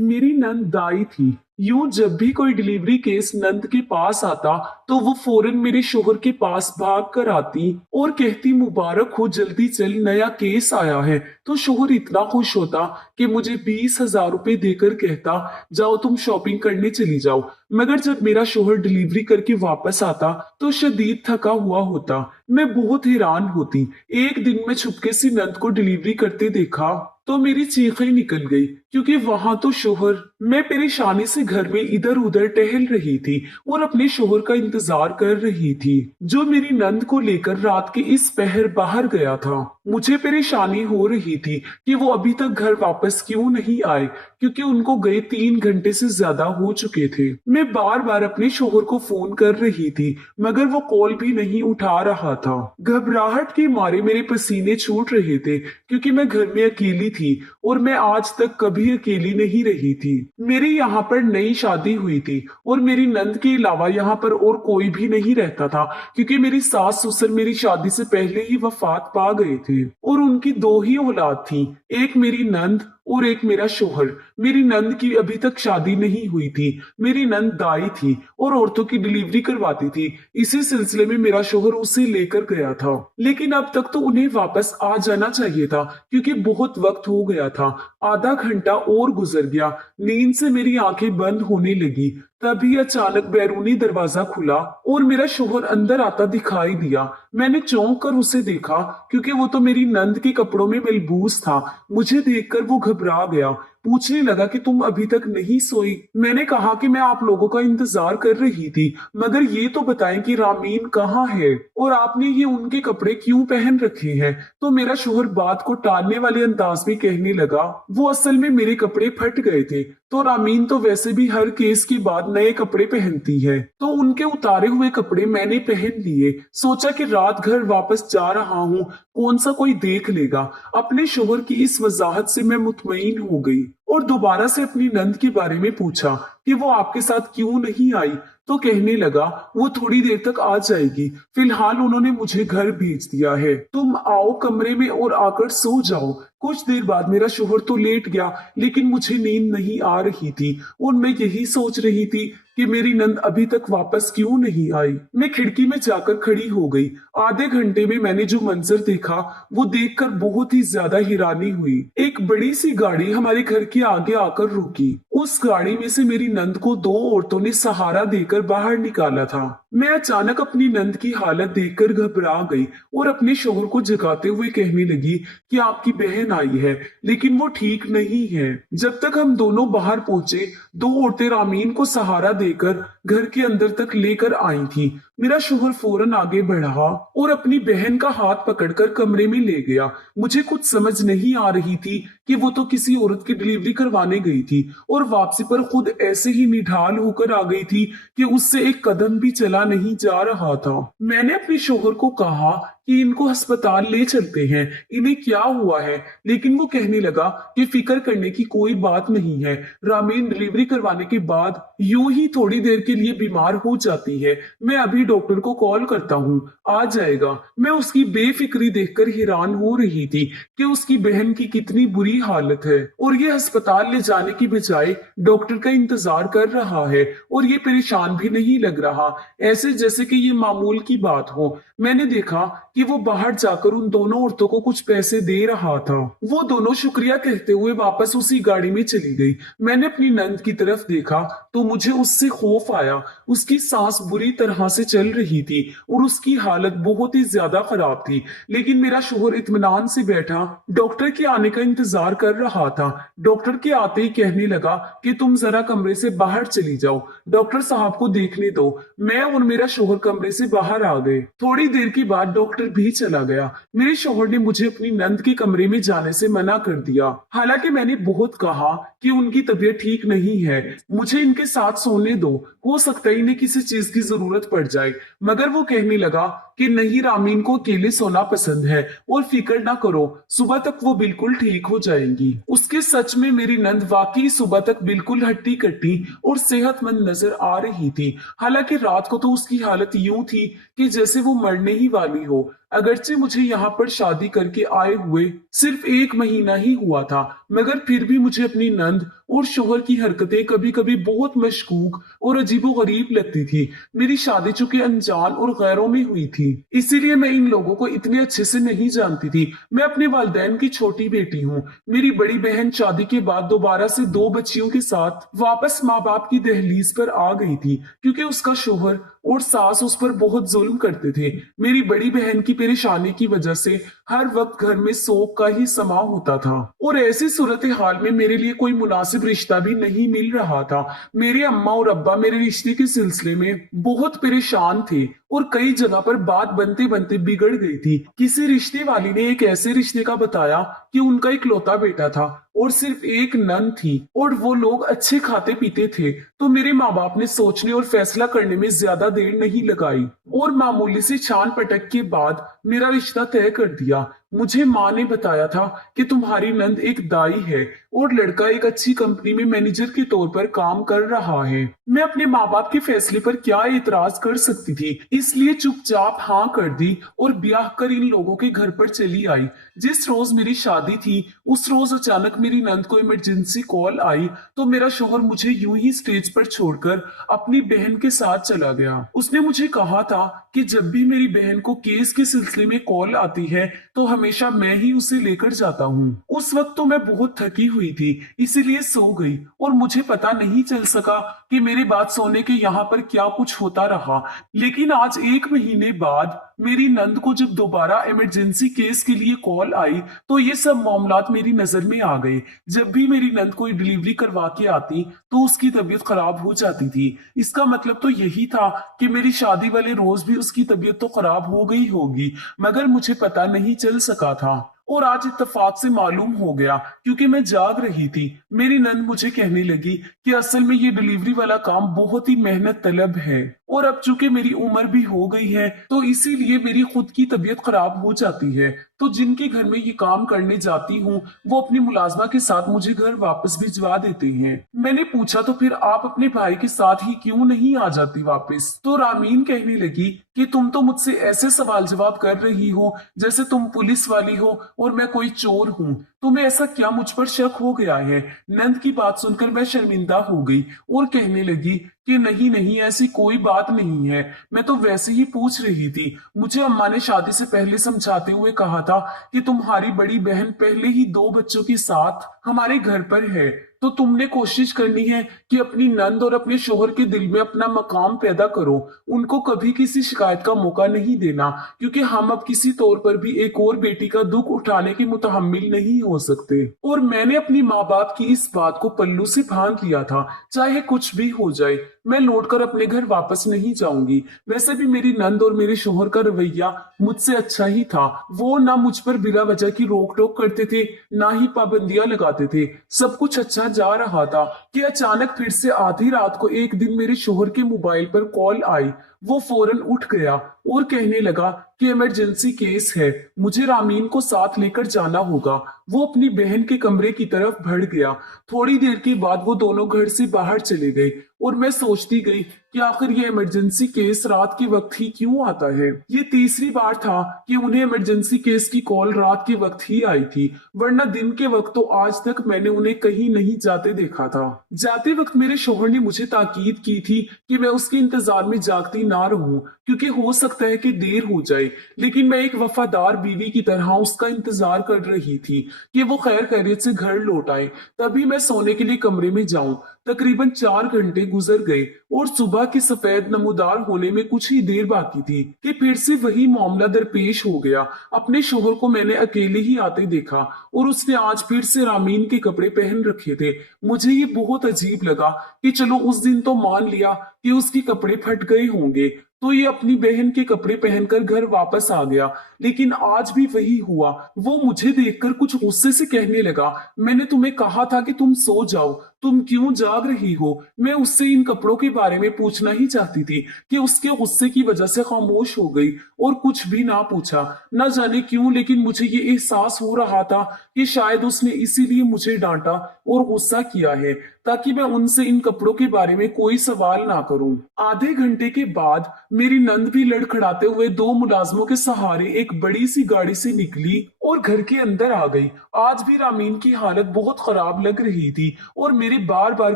मेरी नंद दाई थी। यूं जब भी कोई डिलीवरी केस नंद के पास आता तो वो फौरन मेरे शोहर के पास भाग कर आती और कहती, मुबारक हो, जल्दी चल, नया केस आया है। तो शोहर इतना खुश होता कि मुझे 20,000 रुपए देकर कहता, जाओ तुम शॉपिंग करने चली जाओ। मगर जब मेरा शोहर डिलीवरी करके वापस आता तो शदीद थका हुआ होता। मैं बहुत हैरान होती। एक दिन मैं छुपके से नंद को डिलीवरी करते देखा तो मेरी चीखें निकल गई, क्योंकि वहां तो शोहर, मैं परेशानी से घर में इधर उधर टहल रही थी और अपने शोहर का इंतजार कर रही थी, जो मेरी नंद को लेकर रात के इस पहर बाहर गया था। मुझे परेशानी हो रही थी कि वो अभी तक घर वापस क्यों नहीं आए, क्योंकि उनको गए 3 घंटे से ज्यादा हो चुके थे। मैं बार बार अपने शोहर को फोन कर रही थी, मगर वो कॉल भी नहीं उठा रहा था। घबराहट के मारे मेरे पसीने छूट रहे थे, क्योंकि मैं घर में अकेली थी और मैं आज तक कभी अकेली नहीं रही थी। मेरी यहाँ पर नई शादी हुई थी और मेरी नंद के अलावा यहाँ पर और कोई भी नहीं रहता था, क्योंकि मेरी सास ससुर मेरी शादी से पहले ही वफात पा गए थे और उनकी 2 ही औलाद थी, एक मेरी नंद और एक मेरा शोहर। मेरी नंद की अभी तक शादी नहीं हुई थी। मेरी नंद दाई थी और औरतों की डिलीवरी करवाती थी। इसी सिलसिले में मेरा शोहर उसे लेकर गया था, लेकिन अब तक तो उन्हें वापस आ जाना चाहिए था, क्योंकि बहुत वक्त हो गया था। आधा घंटा और गुजर गया। नींद से मेरी आंखें बंद होने लगी। तभी अचानक बैरूनी दरवाजा खुला और मेरा शोहर अंदर आता दिखाई दिया। मैंने चौंक कर उसे देखा, क्योंकि वो तो मेरी नंद के कपड़ों में मलबूस था। मुझे देखकर वो घबरा गया, पूछने लगा कि तुम अभी तक नहीं सोई। मैंने कहा कि मैं आप लोगों का इंतजार कर रही थी, मगर ये तो बताएं कि रामीन कहाँ है और आपने ये उनके कपड़े क्यों पहन रखे हैं। तो मेरा शोहर बात को टालने वाले अंदाज में कहने लगा, वो असल में मेरे कपड़े फट गए थे, तो रामीन तो वैसे भी हर केस के बाद नए कपड़े पहनती है, तो उनके उतारे हुए कपड़े मैंने पहन लिए। सोचा कि रात घर वापस जा रहा हूँ, कौन सा कोई देख लेगा। अपने शोहर की इस वजाहत से मैं मुतमईन हो गई और दोबारा से अपनी नंद के बारे में पूछा कि वो आपके साथ क्यों नहीं आई। तो कहने लगा, वो थोड़ी देर तक आ जाएगी, फिलहाल उन्होंने मुझे घर भेज दिया है, तुम आओ कमरे में और आकर सो जाओ। कुछ देर बाद मेरा शोहर तो लेट गया, लेकिन मुझे नींद नहीं आ रही थी और मैं यही सोच रही थी कि मेरी नंद अभी तक वापस क्यों नहीं आई। मैं खिड़की में जाकर खड़ी हो गई। आधे घंटे में मैंने जो मंजर देखा वो देखकर बहुत ही ज्यादा हैरानी हुई। एक बड़ी सी गाड़ी हमारे घर के आगे आकर रुकी। उस गाड़ी में से मेरी नंद को 2 औरतों ने सहारा देकर बाहर निकाला था। मैं अचानक अपनी नंद की हालत देखकर घबरा गई और अपने शोहर को जगाते हुए कहने लगी कि आपकी बहन आई है, लेकिन वो ठीक नहीं है। जब तक हम दोनों बाहर पहुंचे, 2 औरतें रामीन को सहारा देकर घर के अंदर तक लेकर आई थी। मेरा शोहर फौरन आगे बढ़ा और अपनी बहन का हाथ पकड़कर कमरे में ले गया। मुझे कुछ समझ नहीं आ रही थी कि वो तो किसी औरत की डिलीवरी करवाने गई थी और वापसी पर खुद ऐसे ही निढाल होकर आ गई थी कि उससे एक कदम भी चला नहीं जा रहा था। मैंने अपने शोहर को कहा कि इनको अस्पताल ले चलते हैं, इन्हें क्या हुआ है, लेकिन वो कहने लगा कि फिक्र करने की कोई बात नहीं है, रामीन डिलीवरी करवाने के बाद यूं ही थोड़ी देर के लिए बीमार हो जाती है, मैं अभी डॉक्टर को कॉल करता हूँ, आ जाएगा। मैं उसकी बेफिक्री देखकर हैरान हो रही थी कि उसकी बहन की कितनी बुरी हालत है और ये अस्पताल ले जाने की बजाय डॉक्टर का इंतजार कर रहा है और ये परेशान भी नहीं लग रहा, ऐसे जैसे कि ये मामूल की बात हो। मैंने देखा कि वो बाहर जाकर उन दोनों औरतों को कुछ पैसे दे रहा था। वो दोनों शुक्रिया कहते हुए वापस उसी गाड़ी में चली गई। मैंने अपनी नंद की तरफ देखा तो मुझे उससे खौफ आया। उसकी सांस बुरी तरह से चल रही थी और उसकी हालत बहुत ही ज्यादा खराब थी, लेकिन मेरा शोहर इत्मीनान से बैठा डॉक्टर के आने का इंतजार कर रहा था। डॉक्टर के आते ही कहने लगा कि तुम जरा कमरे से बाहर चली जाओ, डॉक्टर साहब को देखने दो। मैं और मेरा शोहर कमरे से बाहर आ गए। थोड़ी देर के बाद डॉक्टर भी चला गया। मेरे शोहर ने मुझे अपनी नंद के कमरे में जाने से मना कर दिया। हालांकि मैंने बहुत कहा कि उनकी तबीयत ठीक नहीं है, मुझे इनके साथ सोने दो, हो सकता है इन्हें किसी चीज की जरूरत पड़ जाए। मगर वो कहने लगा कि नहीं, रामीन को अकेले सोना पसंद है और फिक्र ना करो, सुबह तक वो बिल्कुल ठीक हो जाएंगी। उसके सच में मेरी नंद वाकई सुबह तक बिल्कुल हट्टी कट्टी और सेहतमंद नजर आ रही थी। हालांकि रात को तो उसकी हालत यूं थी कि जैसे वो मरने ही वाली हो। अगरचे मुझे यहाँ पर शादी करके आए हुए सिर्फ 1 महीना ही हुआ था, मगर फिर भी मुझे अपनी नंद और शोहर की हरकतें कभी कभी बहुत मशकूक और अजीबोगरीब लगती थी। मेरी शादी चूंकि अनजान और गैरों में हुई थी, इसीलिए मैं इन लोगों को इतने अच्छे से नहीं जानती थी। मैं अपने वालिदैन की छोटी बेटी हूँ। मेरी बड़ी बहन शादी के बाद दोबारा से 2 बच्चियों के साथ वापस माँ बाप की दहलीज पर आ गई थी, क्योंकि उसका शोहर और सास उस पर बहुत जुल्म करते थे। मेरी बड़ी बहन की परेशानी की वजह से हर वक्त घर में शोक का ही समा होता था, और ऐसी सूरत हाल में मेरे लिए कोई मुनासिब रिश्ता भी नहीं मिल रहा था। मेरे अम्मा और अब्बा मेरे रिश्ते के सिलसिले में बहुत परेशान थे, और कई जगह पर बात बनते बनते बिगड़ गई थी। किसी रिश्ते वाली ने एक ऐसे रिश्ते का बताया कि उनका इकलौता बेटा था और सिर्फ एक नन थी, और वो लोग अच्छे खाते पीते थे। तो मेरे माँ बाप ने सोचने और फैसला करने में ज्यादा देर नहीं लगाई, और मामूली से छान पटक के बाद मेरा रिश्ता तय कर दिया। मुझे माँ ने बताया था कि तुम्हारी नंद एक दाई है और लड़का एक अच्छी कंपनी में मैनेजर के तौर पर काम कर रहा है। मैं अपने माँ बाप के फैसले पर क्या एतराज कर सकती थी, इसलिए चुपचाप हाँ कर दी और ब्याह कर इन लोगों के घर पर चली आई। जिस रोज मेरी शादी थी उस रोज अचानक मेरी नंद को इमरजेंसी कॉल आई, तो मेरा शोहर मुझे यूं ही स्टेज पर छोड़कर अपनी बहन के साथ चला गया। उसने मुझे कहा था कि जब भी मेरी बहन को केस के सिलसिले में कॉल आती है तो हमेशा मैं ही उसे लेकर जाता हूँ। उस वक्त तो मैं बहुत थकी हुई थी, इसीलिए सो गई, और मुझे पता नहीं चल सका कि मेरे बाद सोने के यहाँ पर क्या कुछ होता रहा। लेकिन आज 1 महीने बाद मेरी नंद को जब दोबारा इमरजेंसी केस के लिए कॉल आई तो ये सब मामलात मेरी नजर में आ गए। जब भी मेरी नंद कोई डिलीवरी करवा के आती तो उसकी तबीयत खराब हो जाती थी। इसका मतलब तो यही था कि मेरी शादी वाले रोज भी उसकी तबीयत तो खराब हो गई होगी, मगर मुझे पता नहीं चल सका था। और आज इत्तेफाक से मालूम हो गया, क्योंकि मैं जाग रही थी। मेरी नंद मुझे कहने लगी कि असल में ये डिलीवरी वाला काम बहुत ही मेहनत तलब है, और अब चूंकि मेरी उम्र भी हो गई है तो इसीलिए मेरी खुद की तबीयत खराब हो जाती है। तो जिनके घर में ये काम करने जाती हूँ वो अपनी मुलाजमा के साथ मुझे घर वापस भिजवा देते हैं। मैंने पूछा तो फिर आप अपने भाई के साथ ही क्यों नहीं आ जाती वापस? तो रामीन कहने लगी कि तुम तो मुझसे ऐसे सवाल जवाब कर रही हो जैसे तुम पुलिस वाली हो और मैं कोई चोर हूँ। तुम्हें ऐसा क्या मुझ पर शक हो गया है? नंद की बात सुनकर मैं शर्मिंदा हो गई और कहने लगी कि नहीं नहीं, ऐसी कोई बात नहीं है, मैं तो वैसे ही पूछ रही थी। मुझे अम्मा ने शादी से पहले समझाते हुए कहा था कि तुम्हारी बड़ी बहन पहले ही 2 बच्चों के साथ हमारे घर पर है, तो तुमने कोशिश करनी है कि अपनी नंद और अपने शोहर के दिल में अपना मकाम पैदा करो। उनको कभी किसी शिकायत का मौका नहीं देना, क्योंकि हम अब किसी तौर पर भी एक और बेटी का दुख उठाने के मुतहम्मिल नहीं हो सकते। और मैंने अपनी माँ बाप की इस बात को पल्लू से भांग लिया था। चाहे कुछ भी हो जाए, मैं लौटकर अपने घर वापस नहीं जाऊंगी। वैसे भी मेरी नंद और मेरे शोहर का रवैया मुझसे अच्छा ही था। वो ना मुझ पर बिला वजह की रोक टोक करते थे, ना ही पाबंदियां लगाते थे। सब कुछ अच्छा जा रहा था कि अचानक फिर से आधी रात को एक दिन मेरे शोहर के मोबाइल पर कॉल आई। वो फौरन उठ गया और कहने लगा कि इमरजेंसी केस है, मुझे रामीन को साथ लेकर जाना होगा। वो अपनी बहन के कमरे की तरफ बढ़ गया। थोड़ी देर के बाद वो दोनों घर से बाहर चले गए, और मैं सोचती गई कि आखिर ये इमरजेंसी केस रात के वक्त ही क्यों आता है। ये तीसरी बार था कि उन्हें इमरजेंसी केस की कॉल रात के वक्त ही आई थी, वरना दिन के वक्त तो आज तक मैंने उन्हें कहीं नहीं जाते देखा था। जाते वक्त मेरे शोहर ने मुझे ताकीद की थी कि मैं उसके इंतजार में जागती ना रहूं, क्योंकि हो सकता है कि देर हो जाए। लेकिन मैं एक वफादार बीवी की तरह उसका इंतजार कर रही थी कि वो खैर खैरियत से घर लौट आए, तभी मैं सोने के लिए कमरे में जाऊं। तकरीबन 4 घंटे गुजर गए और सुबह के सफेद नमूदार होने में कुछ ही देर बाकी थी कि फिर से वही मामला दरपेश हो गया। अपने शोहर को मैंने अकेले ही आते देखा, और उसने आज फिर से रामीन के कपड़े पहन रखे थे। मुझे ये बहुत अजीब लगा कि चलो उस दिन तो मान लिया कि उसके कपड़े फट गए होंगे, तो ये अपनी बहन के कपड़े पहनकर घर वापस आ गया। लेकिन आज भी वही हुआ। वो मुझे देखकर कुछ गुस्से से कहने लगा, मैंने तुम्हें कहा था कि तुम सो जाओ, तुम क्यों जाग रही हो? मैं उससे इन कपड़ों के बारे में पूछना ही चाहती थी कि उसके गुस्से की वजह से खामोश हो गई और कुछ भी ना पूछा। न जाने क्यों, लेकिन मुझे ये एहसास हो रहा था कि शायद उसने इसीलिए मुझे डांटा और गुस्सा किया है। ताकि मैं उनसे इन कपड़ों के बारे में कोई सवाल ना करूं। आधे घंटे के बाद मेरी नंद भी लड़खड़ाते हुए दो मुलाजमों के सहारे एक बड़ी सी गाड़ी से निकली और घर के अंदर आ गई। आज भी रामीन की हालत बहुत खराब लग रही थी और मेरे बार बार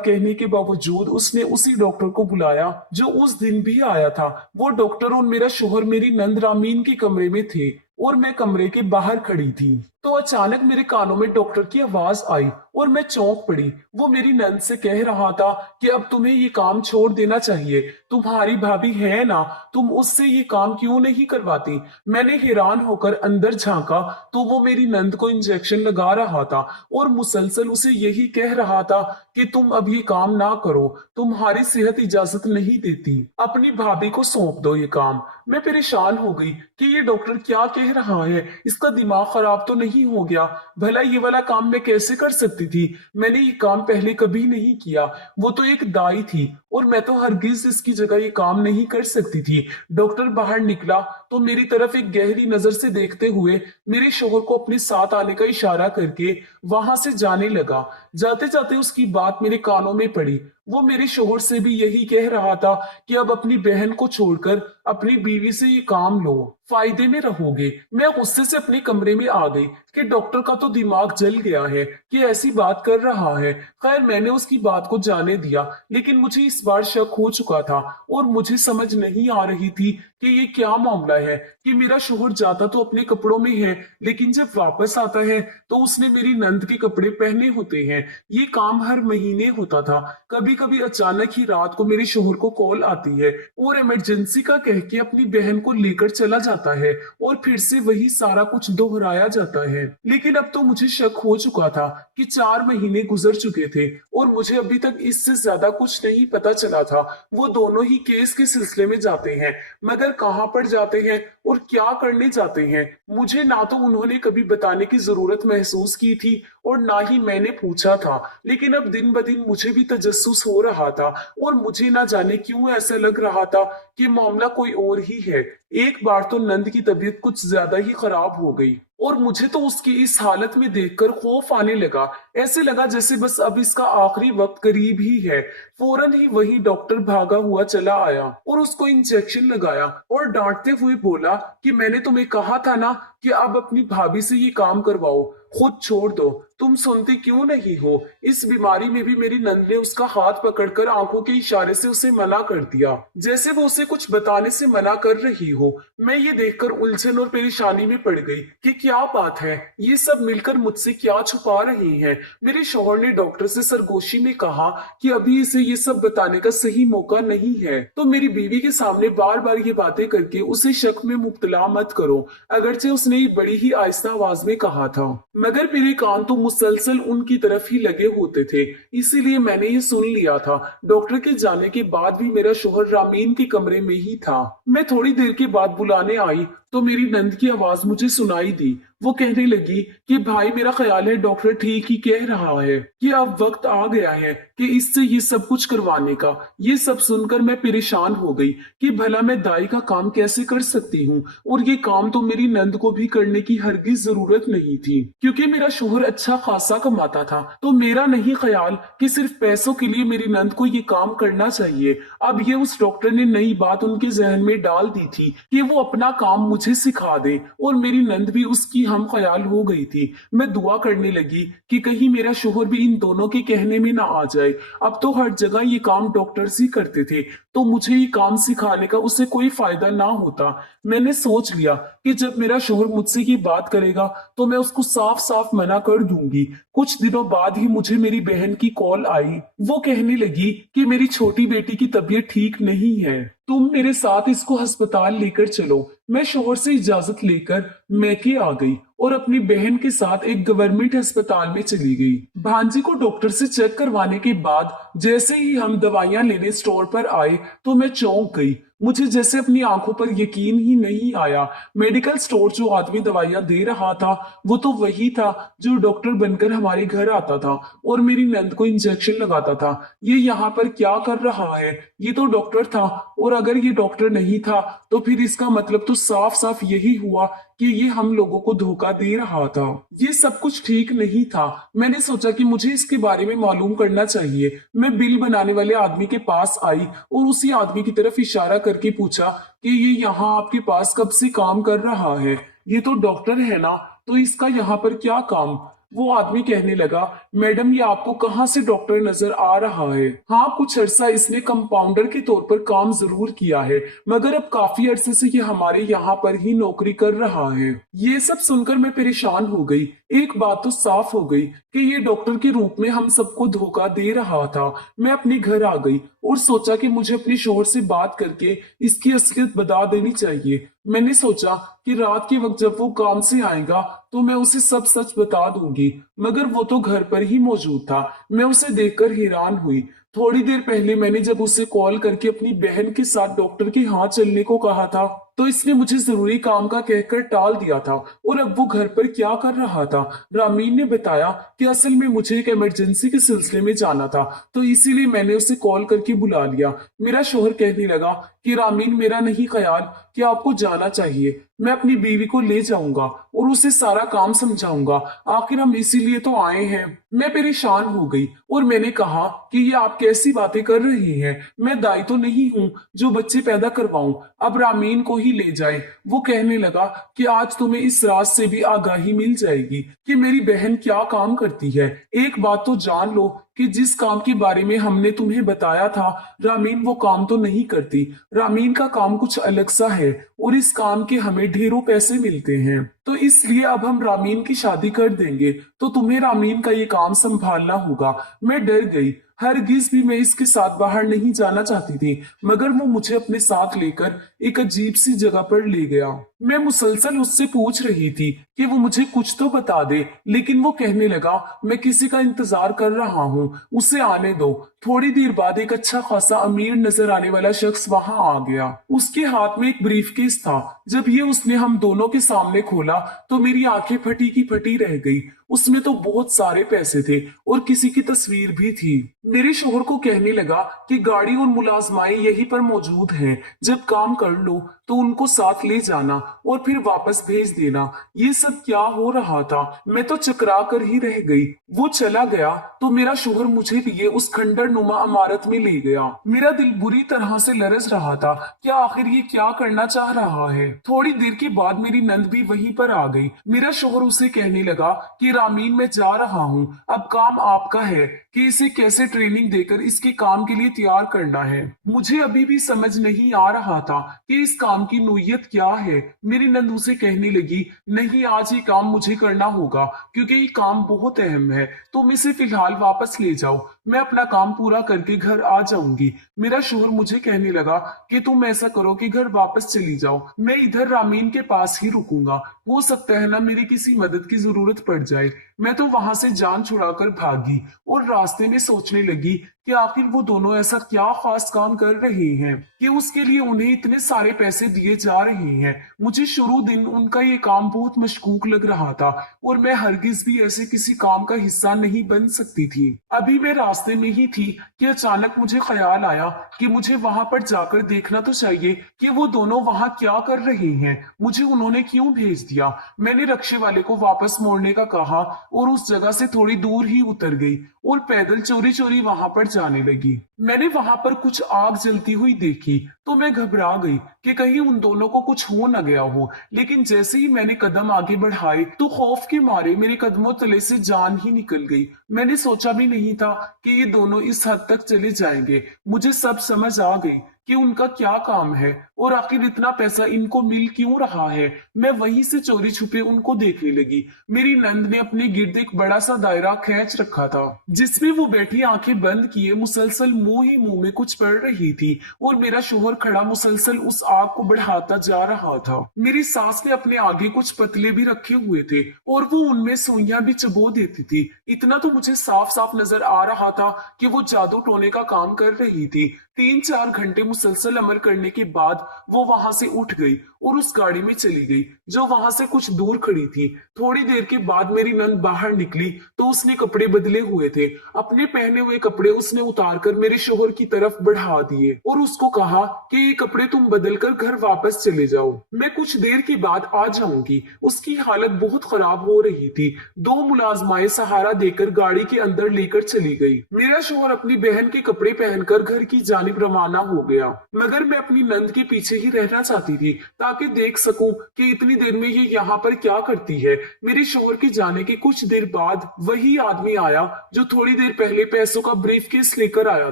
कहने के बावजूद उसने उसी डॉक्टर को बुलाया जो उस दिन भी आया था। वो डॉक्टर और मेरा शोहर मेरी नंद रामीन के कमरे में थे और मैं कमरे के बाहर खड़ी थी। तो अचानक मेरे कानों में डॉक्टर की आवाज आई और मैं चौंक पड़ी। वो मेरी नंद से कह रहा था कि अब तुम्हें ये काम छोड़ देना चाहिए, तुम्हारी भाभी है ना, तुम उससे ये काम क्यों नहीं करवाती। मैंने हैरान होकर अंदर झांका तो वो मेरी नंद को इंजेक्शन लगा रहा था और मुसलसल उसे यही कह रहा था कि तुम अब ये काम ना करो, तुम्हारी सेहत इजाजत नहीं देती, अपनी भाभी को सौंप दो ये काम। मैं परेशान हो गई कि ये डॉक्टर क्या कह रहा है, इसका दिमाग खराब तो नहीं हो गया। भला ये वाला काम मैं कैसे कर सकती थी, मैंने ये काम पहले कभी नहीं किया। वो तो एक दाई थी और मैं तो हरगिज इसकी जगह ये काम नहीं कर सकती थी। डॉक्टर बाहर निकला तो मेरी तरफ एक गहरी नजर से देखते हुए मेरे शोहर को अपने साथ आने का इशारा करके वहां से जाने लगा। जाते जाते उसकी बात मेरे कानों में पड़ी। वो मेरे शोहर से भी यही कह रहा था कि अब अपनी बहन को छोड़कर अपनी बीवी से ये काम लो, फायदे में रहोगे। मैं गुस्से से अपने कमरे में आ गई कि डॉक्टर का तो दिमाग जल गया है कि ऐसी बात कर रहा है। खैर मैंने उसकी बात को जाने दिया, लेकिन मुझे इस बार शक हो चुका था और मुझे समझ नहीं आ रही थी कि ये क्या मामला है कि मेरा शोहर जाता तो अपने कपड़ों में है, लेकिन जब वापस आता है तो उसने मेरी नंद के कपड़े पहने होते हैं। ये काम हर महीने होता था। कभी कभी अचानक ही रात को मेरे शोहर को कॉल आती है और इमरजेंसी का कह के अपनी बहन को लेकर चला जाता है और फिर से वही सारा कुछ दोहराया जाता है। लेकिन अब तो मुझे शक हो चुका था कि 4 महीने गुजर चुके थे और मुझे अभी तक इससे ज्यादा कुछ नहीं पता चला था। वो दोनों ही केस के सिलसिले में जाते हैं, मगर कहां पर जाते हैं और क्या करने जाते हैं मुझे ना तो उन्होंने कभी बताने की जरूरत महसूस की थी और ना ही मैंने पूछा था। लेकिन अब दिन ब दिन मुझे भी तजस्सुस हो रहा था और मुझे ना जाने क्यों ऐसा लग रहा था कि मामला कोई और ही है। एक बार तो नंद की तबीयत कुछ ज्यादा ही खराब हो गई और मुझे तो उसकी इस हालत में देखकर खौफ आने लगा। ऐसे लगा जैसे बस अब इसका आखिरी वक्त करीब ही है। फौरन ही वही डॉक्टर भागा हुआ चला आया और उसको इंजेक्शन लगाया और डांटते हुए बोला कि मैंने तुम्हें कहा था ना कि अब अपनी भाभी से ये काम करवाओ, खुद छोड़ दो, तुम सुनती क्यों नहीं हो। इस बीमारी में भी मेरी नंद ने उसका हाथ पकड़कर आंखों के इशारे से उसे मना कर दिया, जैसे वो उसे कुछ बताने से मना कर रही हो। मैं ये देखकर उलझन और परेशानी में पड़ गई कि क्या बात है, ये सब मिलकर मुझसे क्या छुपा रहे हैं। मेरे शौहर ने डॉक्टर से सरगोशी में कहा कि अभी इसे ये सब बताने का सही मौका नहीं है, तो मेरी बीवी के सामने बार बार ये बातें करके उसे शक में मुब्तला मत करो। अगरचे उसने ये बड़ी ही आहिस्ता आवाज में कहा था, मगर मेरे कान तो मुसलसल उनकी तरफ ही लगे होते थे, इसीलिए मैंने ये सुन लिया था। डॉक्टर के जाने के बाद भी मेरा शोहर रामीन के कमरे में ही था। मैं थोड़ी देर के बाद बुलाने आई तो मेरी नंद की आवाज मुझे सुनाई दी। वो कहने लगी कि भाई मेरा ख्याल है डॉक्टर ठीक ही कह रहा है कि अब वक्त आ गया है कि इससे ये सब कुछ करवाने का। ये सब सुनकर मैं परेशान हो गई कि भला मैं दाई का काम कैसे कर सकती हूँ, और ये काम तो मेरी नंद को भी करने की हरगिज जरूरत नहीं थी क्योंकि मेरा शोहर अच्छा खासा कमाता था। तो मेरा नहीं ख्याल कि सिर्फ पैसों के लिए मेरी नंद को ये काम करना चाहिए। अब ये उस डॉक्टर ने नई बात उनके जहन में डाल दी थी कि वो अपना काम मुझे सिखा दे, और मेरी नंद भी उसकी हम ख्याल हो गई थी। मैं दुआ करने लगी कि कहीं मेरा शोहर भी इन दोनों के कहने में ना आ जाए। अब तो हर जगह ये काम डॉक्टर्स ही करते थे, तो मुझे ये काम सिखाने का उससे कोई फायदा ना होता। मैंने सोच लिया कि जब मेरा शोहर मुझसे ये बात करेगा तो मैं उसको साफ साफ मना कर दूंगी। कुछ दिनों बाद ही मुझे मेरी बहन की कॉल आई। वो कहने लगी कि मेरी छोटी बेटी की तबीयत ठीक नहीं है, तुम मेरे साथ इसको अस्पताल लेकर चलो। मैं शोहर से इजाजत लेकर मैके आ गई और अपनी बहन के साथ एक गवर्नमेंट अस्पताल में चली गई। भांजी को डॉक्टर से चेक करवाने के बाद जैसे ही हम दवाइयां लेने स्टोर पर आए तो मैं चौंक गई। मुझे जैसे अपनी आंखों पर यकीन ही नहीं आया। मेडिकल स्टोर जो आदमी दवाइयां दे रहा था वो तो वही था जो डॉक्टर बनकर हमारे घर आता था और मेरी नंद को इंजेक्शन लगाता था। ये यहाँ पर क्या कर रहा है? ये तो डॉक्टर था, और अगर ये डॉक्टर नहीं था तो फिर इसका मतलब तो साफ साफ यही हुआ कि ये हम लोगों को धोखा दे रहा था। ये सब कुछ ठीक नहीं था। मैंने सोचा कि मुझे इसके बारे में मालूम करना चाहिए। मैं बिल बनाने वाले आदमी के पास आई और उसी आदमी की तरफ इशारा करके पूछा कि ये यहाँ आपके पास कब से काम कर रहा है? ये तो डॉक्टर है ना, तो इसका यहाँ पर क्या काम? वो आदमी कहने लगा, मैडम ये आपको कहाँ से डॉक्टर नजर आ रहा है? हाँ, कुछ अरसा इसने कंपाउंडर के तौर पर काम जरूर किया है, मगर अब काफी अरसे से ये हमारे यहाँ पर ही नौकरी कर रहा है। ये सब सुनकर मैं परेशान हो गई। एक बात तो साफ हो गई कि ये डॉक्टर के रूप में हम सबको धोखा दे रहा था। मैं अपने घर आ गई और सोचा कि मुझे अपने शोहर से बात करके इसकी असलियत बता देनी चाहिए। मैंने सोचा कि रात के वक्त जब वो काम से आएगा तो मैं उसे सब सच बता दूंगी, मगर वो तो घर पर ही मौजूद था। मैं उसे देखकर हैरान हुई। थोड़ी देर पहले मैंने जब उसे कॉल करके अपनी बहन के साथ डॉक्टर के यहाँ चलने को कहा था तो इसने मुझे जरूरी काम का कहकर टाल दिया था, और अब वो घर पर क्या कर रहा था? रामीन ने बताया कि असल में मुझे एक इमरजेंसी के सिलसिले में जाना था, तो इसीलिए मैंने उसे कॉल करके बुला लिया। मेरा शोहर कहने लगा कि रामीन, मेरा नहीं ख्याल कि आपको जाना चाहिए। मैं अपनी बीवी को ले जाऊंगा और उसे सारा काम समझाऊंगा। आखिर हम इसीलिए तो आए हैं। मैं परेशान हो गई और मैंने कहा कि ये आप कैसी बातें कर रही हैं? मैं दाई तो नहीं हूँ जो बच्चे पैदा करवाऊं। अब रामीन को ही ले जाए। वो कहने लगा कि आज तुम्हें इस राज से भी आगाही मिल जाएगी कि मेरी बहन क्या काम करती है। एक बात तो जान लो कि जिस काम के बारे में हमने तुम्हें बताया था, रामीन वो काम तो नहीं करती। रामीन का काम कुछ अलग सा है और इस काम के हमें ढेरों पैसे मिलते हैं, तो इसलिए अब हम रामीन की शादी कर देंगे, तो तुम्हें रामीन का ये काम संभालना होगा। मैं डर गई। हरगिज भी मैं इसके साथ बाहर नहीं जाना चाहती थी, मगर वो मुझे अपने साथ लेकर एक अजीब सी जगह पर ले गया। मैं मुसलसल उससे पूछ रही थी कि वो मुझे कुछ तो बता दे, लेकिन वो कहने लगा, मैं किसी का इंतजार कर रहा हूँ, उसे आने दो। थोड़ी देर बाद एक अच्छा खासा अमीर नजर आने वाला शख्स वहां आ गया। उसके हाथ में एक ब्रीफकेस था। जब ये उसने हम दोनों के सामने खोला तो मेरी आंखें फटी की फटी रह गई। उसमें तो बहुत सारे पैसे थे और किसी की तस्वीर भी थी। मेरे शोहर को कहने लगा कि गाड़ी और मुलाजमाएं यहीं पर मौजूद हैं, जब काम कर लो तो उनको साथ ले जाना और फिर वापस भेज देना। ये सब क्या हो रहा था? मैं तो चकरा कर ही रह गई। वो चला गया तो मेरा शोहर मुझे लिए उस खंडर नुमा इमारत में ले गया। मेरा दिल बुरी तरह से लरज रहा था कि आखिर ये क्या करना चाह रहा है। थोड़ी देर के बाद मेरी नंद भी वहीं पर आ गई। मेरा शोहर उसे कहने लगा कि रामीन, मैं जा रहा हूँ, अब काम आपका है कि इसे कैसे ट्रेनिंग देकर इसके काम के लिए तैयार करना है। मुझे अभी भी समझ नहीं आ रहा था कि इस काम की नोयत क्या है। मेरी नंद उसे कहने लगी, नहीं, आज ये काम मुझे करना होगा क्योंकि ये काम बहुत अहम है। तुम इसे फिलहाल वापस ले जाओ, मैं अपना काम पूरा करके घर आ जाऊंगी। मेरा शोहर मुझे कहने लगा कि तुम ऐसा करो कि घर वापस चली जाओ, मैं इधर रामीन के पास ही रुकूंगा। हो सकता है ना मेरी किसी मदद की जरूरत पड़ जाए। मैं तो वहां से जान छुड़ाकर भागी और रास्ते में सोचने लगी कि आखिर वो दोनों ऐसा क्या खास काम कर रहे हैं कि उसके लिए उन्हें इतने सारे पैसे दिए जा रहे हैं। मुझे शुरू दिन उनका ये काम बहुत मशकूक लग रहा था और मैं हरगिज भी ऐसे किसी काम का हिस्सा नहीं बन सकती थी। अभी मैं रास्ते में ही थी कि अचानक मुझे ख्याल आया कि मुझे वहां पर जाकर देखना तो चाहिए कि वो दोनों वहां क्या कर रहे हैं। मुझे उन्होंने क्यों भेज दिया? मैंने रक्शे वाले को वापस मोड़ने का कहा और उस जगह से थोड़ी दूर ही उतर गई और पैदल चोरी चोरी वहां पर जाने लगी। मैंने वहां पर कुछ आग जलती हुई देखी तो मैं घबरा गई कि कहीं उन दोनों को कुछ हो न गया हो, लेकिन जैसे ही मैंने कदम आगे बढ़ाए तो खौफ के मारे मेरे कदमों तले से जान ही निकल गई। मैंने सोचा भी नहीं था कि ये दोनों इस हद तक चले जाएंगे। मुझे सब समझ आ गई कि उनका क्या काम है और आखिर इतना पैसा इनको मिल क्यों रहा है। मैं वहीं से चोरी छुपे उनको देखने लगी। मेरी नंद ने अपने गिर्द एक बड़ा सा दायरा खींच रखा था, जिसमें वो बैठी आंखें बंद किए मुसलसल मुंह ही मुंह में कुछ पढ़ रही थी, और मेरा शोहर खड़ा मुसलसल उस आग को बढ़ाता जा रहा था। मेरी सास ने अपने आगे कुछ पतले भी रखे हुए थे, और वो उनमें सुइयां भी चबो देती थी। इतना तो मुझे साफ साफ नजर आ रहा था कि वो जादू टोने का काम कर रही थी। 3-4 घंटे मुसलसल अमल करने के बाद वो वहां से उठ गई और उस गाड़ी में चली गई जो वहां से कुछ दूर खड़ी थी। थोड़ी देर के बाद मेरी नंद बाहर निकली तो उसने कपड़े बदले हुए थे। अपने पहने हुए कपड़े उसने उतार कर मेरे शोहर की तरफ बढ़ा दिए और उसको कहा कि ये कपड़े तुम बदल कर घर वापस चले जाओ, मैं कुछ देर के बाद आ जाऊंगी। उसकी हालत बहुत खराब हो रही थी। 2 मुलाजमाएं सहारा देकर गाड़ी के अंदर लेकर चली गई। मेरा शोहर अपनी बहन के कपड़े पहनकर घर की जानिब रवाना हो गया, मगर मैं अपनी नंद के पीछे ही रहना चाहती थी ताकि देख सकूं कि इतनी देर में ये यहाँ पर क्या करती है। मेरे शोहर के जाने के कुछ देर बाद वही आदमी आया जो थोड़ी देर पहले पैसों का ब्रीफकेस लेकर आया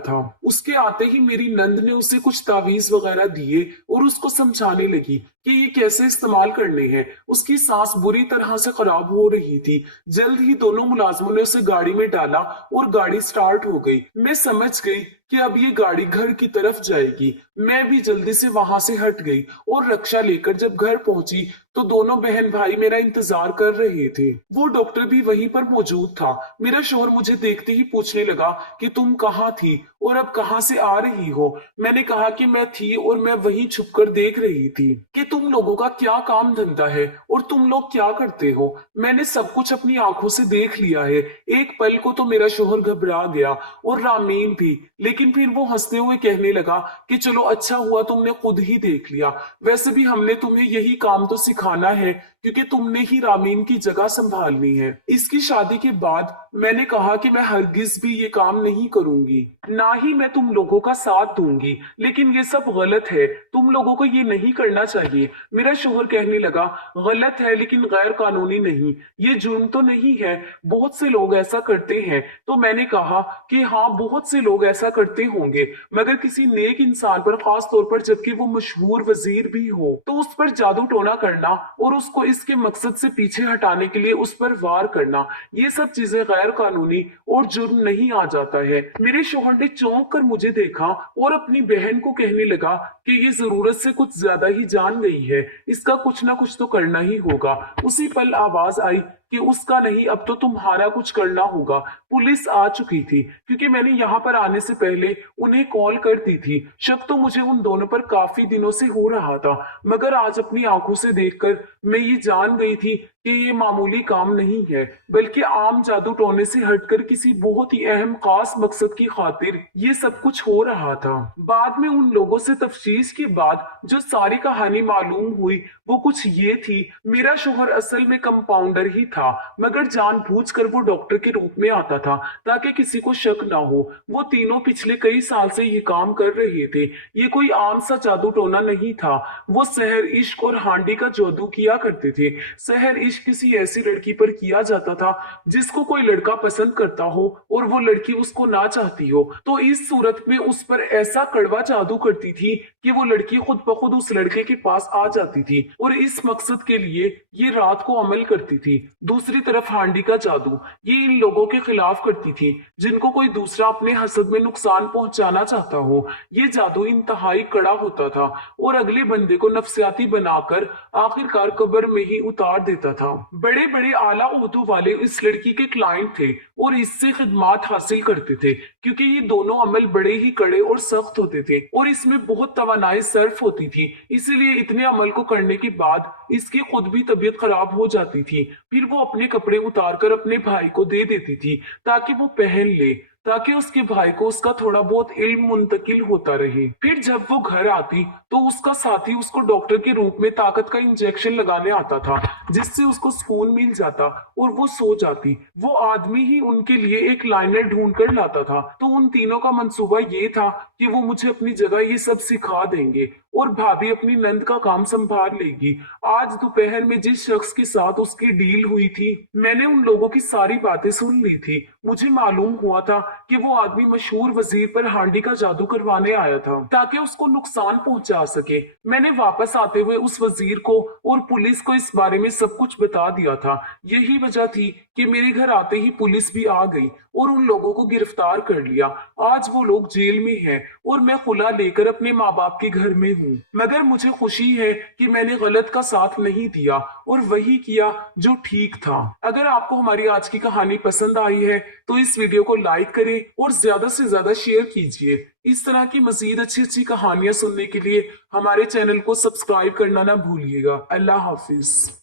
था। उसके आते ही मेरी नंद ने उसे कुछ तावीज वगैरह दिए और उसको समझाने लगी कि ये कैसे इस्तेमाल करने हैं। उसकी सांस बुरी तरह से खराब हो रही थी। जल्द ही दोनों मुलाजमों ने उसे गाड़ी में डाला और गाड़ी स्टार्ट हो गई। मैं समझ गई कि अब ये गाड़ी घर की तरफ जाएगी। मैं भी जल्दी से वहां से हट गई और रक्षा लेकर जब घर पहुंची तो दोनों बहन भाई मेरा इंतजार कर रहे थे। वो डॉक्टर भी वहीं पर मौजूद था। मेरा शोहर मुझे देखते ही पूछने लगा कि तुम कहाँ थी और अब कहाँ से आ रही हो। मैंने कहा कि मैं थी और मैं वहीं छुपकर देख रही थी कि तुम लोगों का क्या काम धंधा है और तुम लोग क्या करते हो। मैंने सब कुछ अपनी आंखों से देख लिया है। एक पल को तो मेरा शोहर घबरा गया और रामीन भी, लेकिन फिर वो हंसते हुए कहने लगा कि चलो अच्छा हुआ तुमने खुद ही देख लिया। वैसे भी हमने तुम्हें यही काम तो सिखाना है क्योंकि तुमने ही रामीन की जगह संभालनी है। इसकी शादी के बाद मैंने कहा कि मैं हरगिज भी ये काम नहीं करूंगी, ना ही मैं तुम लोगों का साथ दूंगी, लेकिन ये सब गलत है, तुम लोगों को ये नहीं करना चाहिए। मेरा शोहर कहने लगा गलत है लेकिन गैर कानूनी नहीं, ये जुर्म तो नहीं है, बहुत से लोग ऐसा करते हैं। तो मैंने कहा कि हाँ बहुत से लोग ऐसा करते होंगे, मगर किसी नेक इंसान पर, खास तौर पर जबकि वो मशहूर वजीर भी हो, तो उस पर जादू टोना करना और उसको इसके मकसद से पीछे हटाने के लिए उस पर वार करना, ये सब चीजें गैर कानूनी और जुर्म नहीं आ जाता है। मेरे शोहर ने चौंक कर मुझे देखा और अपनी बहन को कहने लगा कि ये जरूरत से कुछ ज्यादा ही जान गई है, इसका कुछ ना कुछ तो करना ही होगा। उसी पल आवाज आई कि उसका नहीं, अब तो तुम्हारा कुछ करना होगा। पुलिस आ चुकी थी क्योंकि मैंने यहाँ पर आने से पहले उन्हें कॉल कर दी थी। शक तो मुझे उन दोनों पर काफी दिनों से हो रहा था, मगर आज अपनी आंखों से देखकर मैं ये जान गई थी कि ये मामूली काम नहीं है, बल्कि आम जादू टोने से हटकर किसी बहुत ही अहम खास मकसद की खातिर ये सब कुछ हो रहा था। बाद में उन लोगों से तफ्तीश के बाद जो सारी कहानी मालूम हुई वो कुछ ये थी। मेरा शोहर असल में कंपाउंडर ही था, मगर जानबूझकर वो डॉक्टर के रूप में आता था ताकि किसी को शक ना हो। वो तीनों पिछले कई साल से ये काम कर रहे थे। ये कोई आम सा जादू टोना नहीं था। वो सहर इश्क और हांडी का जादू किया करते थे। सहर इश्क किसी ऐसी लड़की पर किया जाता था जिसको कोई लड़का पसंद करता हो और वो लड़की उसको ना चाहती हो, तो इस सूरत में उस पर ऐसा कड़वा जादू करती थी कि वो लड़की खुद ब खुद उस लड़के के पास आ जाती थी और इस मकसद के लिए ये रात को अमल करती थी। दूसरी तरफ हांडी का जादू ये इन लोगों के खिलाफ करती थी जिनको कोई दूसरा अपने हसद में नुकसान पहुंचाना चाहता हो। ये जादू इंतहाई कड़ा होता था और अगले बंदे को नफसियाती बनाकर आखिरकार कब्र में ही उतार देता था। बड़े बड़े आला ओहदों वाले इस लड़की के क्लाइंट थे और इससे खिदमात हासिल करते थे क्योंकि ये दोनों अमल बड़े ही कड़े और सख्त होते थे और इसमें बहुत तवानाई सर्फ होती थी। इसीलिए इतने अमल को करने के बाद इसकी खुद भी तबीयत खराब हो जाती थी। फिर वो अपने कपड़े उतारकर अपने भाई को दे देती थी ताकि वो पहन ले, ताकि उसके भाई को उसका थोड़ा बहुत इल्म मुंतकिल होता रहे। फिर जब वो घर आती तो उसका साथी उसको डॉक्टर के रूप में ताकत का इंजेक्शन लगाने आता था जिससे उसको सुकून मिल जाता और वो सो जाती। वो आदमी ही उनके लिए एक लाइनर ढूंढ कर लाता था। तो उन तीनों का मंसूबा ये था कि वो मुझे अपनी जगह ये सब सिखा देंगे और भाभी अपनी नंद का काम संभाल लेगी। आज दोपहर में जिस शख्स के साथ उसकी डील हुई थी, मैंने उन लोगों की सारी बातें सुन ली थी। मुझे मालूम हुआ था कि वो आदमी मशहूर वजीर पर हांडी का जादू करवाने आया था ताकि उसको नुकसान पहुंचा सके। मैंने वापस आते हुए उस वजीर को और पुलिस को इस बारे में सब कुछ बता दिया था। यही वजह थी कि मेरे घर आते ही पुलिस भी आ गई और उन लोगों को गिरफ्तार कर लिया। आज वो लोग जेल में हैं और मैं खुला लेकर अपने माँ बाप के घर में हूँ। मगर मुझे खुशी है कि मैंने गलत का साथ नहीं दिया और वही किया जो ठीक था। अगर आपको हमारी आज की कहानी पसंद आई है तो इस वीडियो को लाइक करें और ज्यादा से ज्यादा शेयर कीजिए। इस तरह की मजीद अच्छी अच्छी कहानियां सुनने के लिए हमारे चैनल को सब्सक्राइब करना ना भूलिएगा। अल्लाह हाफिज।